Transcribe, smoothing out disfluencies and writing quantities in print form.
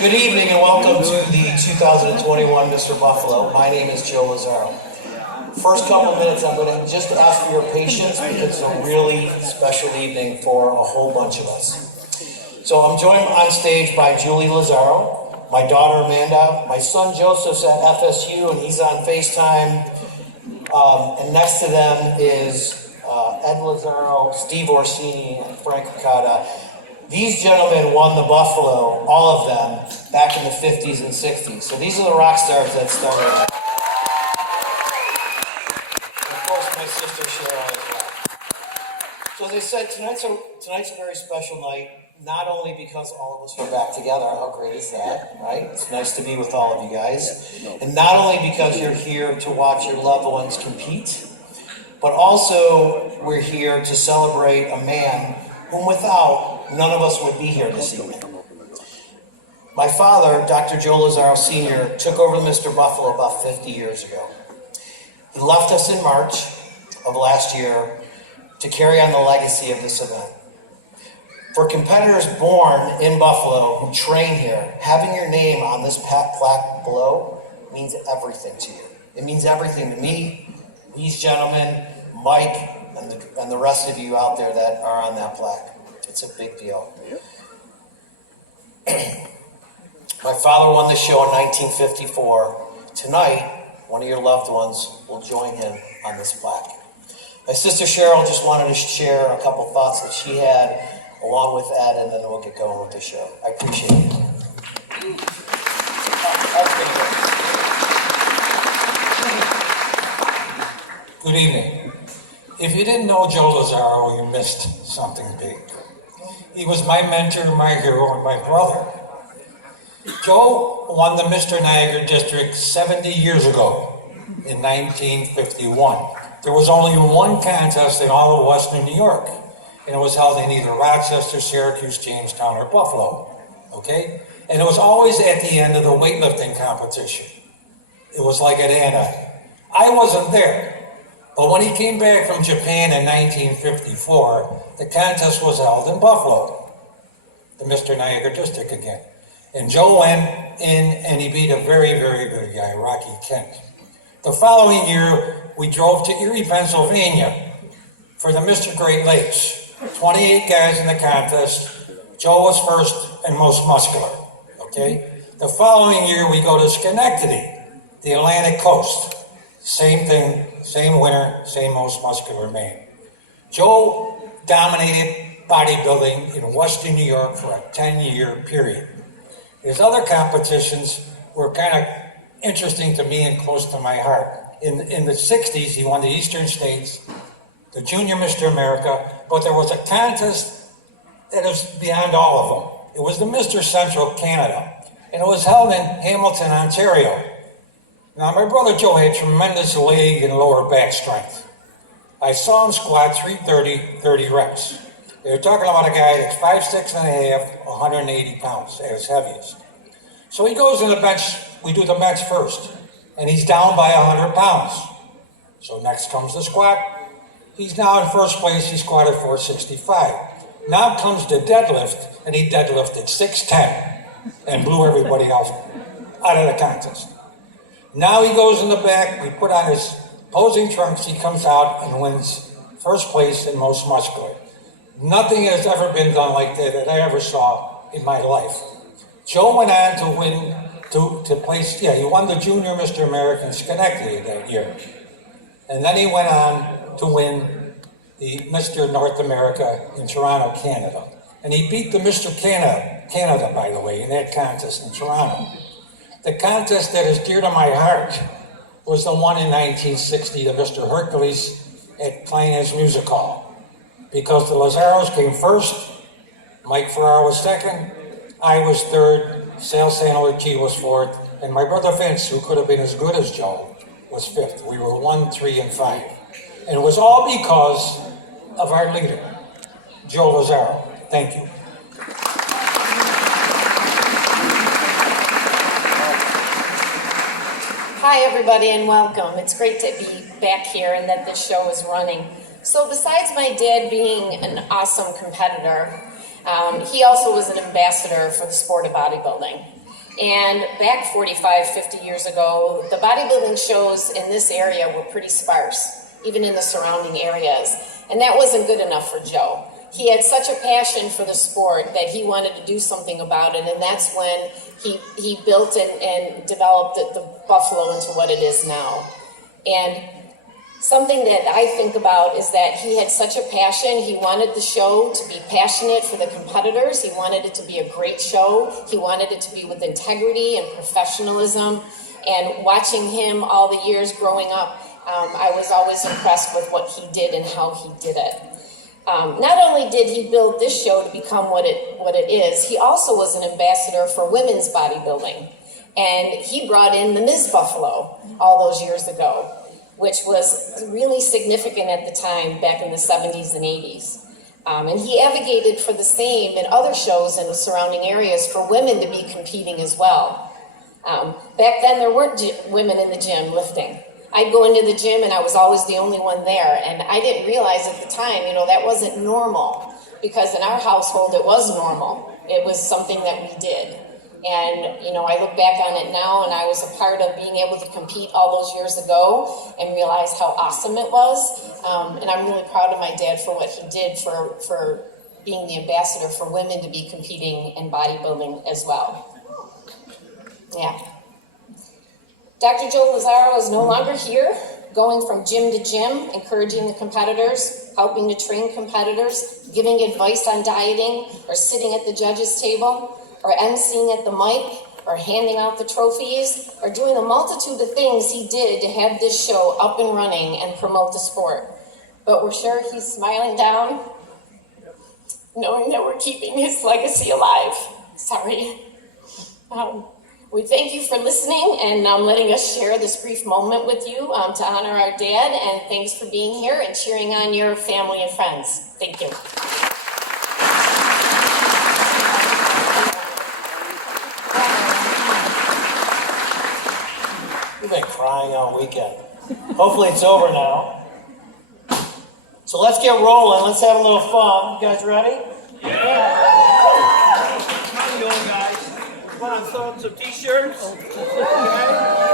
Good evening and welcome to the 2021 Mr. Buffalo. My name is Joe Lazzaro. First couple minutes, I'm going to just ask for your patience because it's a really special evening for a whole bunch of us. So I'm joined on stage by Julie Lazzaro, my daughter Amanda, my son Joseph's at FSU and he's on FaceTime. And next to them is Ed Lazzaro, Steve Orsini, and Frank Ricotta. These gentlemen won the Buffalo, all of them, back in the 50s and 60s. So these are the rock stars that started. And of course, my sister Cheryl as well. So as I said, tonight's a very special night, not only because all of us are back together, how great is that, right? It's nice to be with all of you guys. And not only because you're here to watch your loved ones compete, but also we're here to celebrate a man whom without none of us would be here this evening. My father, Dr. Joe Lazzaro Sr., took over Mr. Buffalo about 50 years ago. He left us in March of last year to carry on the legacy of this event. For competitors born in Buffalo who train here, having your name on this plaque below means everything to you. It means everything to me, these gentlemen, Mike, and the rest of you out there that are on that plaque. It's a big deal. My father won the show in 1954. Tonight, one of your loved ones will join him on this plaque. My sister Cheryl just wanted to share a couple thoughts that she had along with Ed, and then we'll get going with the show. I appreciate it. Good evening. If you didn't know Joe Lazzaro, you missed something big. He was my mentor, my hero, and my brother. Joe won the Mr. Niagara District 70 years ago in 1951. There was only one contest in all of Western New York, and it was held in either Rochester, Syracuse, Jamestown, or Buffalo, okay? And it was always at the end of the weightlifting competition. It was like at Anna. I wasn't there. But when he came back from Japan in 1954, the contest was held in Buffalo, the Mr. Niagara District again. And Joe went in and he beat a very, very good guy, Rocky Kent. The following year, we drove to Erie, Pennsylvania for the Mr. Great Lakes. 28 guys in the contest. Joe was first and most muscular, okay? The following year, we go to Schenectady, the Atlantic coast. Same thing, same winner, same most muscular man. Joe dominated bodybuilding in Western New York for a 10-year period. His other competitions were kind of interesting to me and close to my heart. In the 60s, he won the Eastern States, the Junior Mr. America, but there was a contest that is beyond all of them. It was the Mr. Central Canada, and it was held in Hamilton, Ontario. Now, my brother Joe had tremendous leg and lower back strength. I saw him squat 330, 30 reps. They were talking about a guy that's 5'6" and a half, 180 pounds at his heaviest. So he goes in the bench, we do the bench first, and he's down by 100 pounds. So next comes the squat. He's now in first place, he squatted 465. Now comes the deadlift, and he deadlifted 610 and blew everybody else out of the contest. Now he goes in the back, we put on his posing trunks, he comes out and wins first place and most muscular. Nothing has ever been done like that I ever saw in my life. Joe went on to win, to place, he won the Junior Mr. American Schenectady that year. And then he went on to win the Mr. North America in Toronto, Canada. And he beat the Mr. Canada, by the way, in that contest in Toronto. The contest that is dear to my heart was the one in 1960, the Mr. Hercules at Plainness Music Hall. Because the Lazzaros came first, Mike Ferraro was second, I was third, Sal Santallucci was fourth, and my brother Vince, who could have been as good as Joe, was fifth. We were 1, 3, and 5. And it was all because of our leader, Joe Lazzaro. Thank you. Hi, everybody, and welcome. It's great to be back here and that this show is running. So besides my dad being an awesome competitor, he also was an ambassador for the sport of bodybuilding. And back 45, 50 years ago, the bodybuilding shows in this area were pretty sparse, even in the surrounding areas. And that wasn't good enough for Joe. He had such a passion for the sport that he wanted to do something about it, and that's when he built and developed the Buffalo into what it is now. And something that I think about is that he had such a passion. He wanted the show to be passionate for the competitors. He wanted it to be a great show. He wanted it to be with integrity and professionalism. And watching him all the years growing up, I was always impressed with what he did and how he did it. Not only did he build this show to become what it is, he also was an ambassador for women's bodybuilding. And he brought in the Ms. Buffalo all those years ago, which was really significant at the time, back in the 70s and 80s. And he advocated for the same in other shows in the surrounding areas for women to be competing as well. Back then, there weren't women in the gym lifting. I'd go into the gym and I was always the only one there. And I didn't realize at the time, that wasn't normal, because in our household, it was normal. It was something that we did. And, I look back on it now, and I was a part of being able to compete all those years ago and realize how awesome it was. And I'm really proud of my dad for what he did for being the ambassador for women to be competing in bodybuilding as well. Yeah. Dr. Joe Lazzaro is no longer here, going from gym to gym, encouraging the competitors, helping to train competitors, giving advice on dieting, or sitting at the judges' table, or emceeing at the mic, or handing out the trophies, or doing a multitude of things he did to have this show up and running and promote the sport. But we're sure he's smiling down, knowing that we're keeping his legacy alive. Sorry. We thank you for listening and letting us share this brief moment with you to honor our dad, and thanks for being here and cheering on your family and friends. Thank you. You've been crying all weekend. Hopefully it's over now. So let's get rolling. Let's have a little fun. You guys ready? Yeah. Come on, you old guys. Want to throw up some t-shirts? Okay.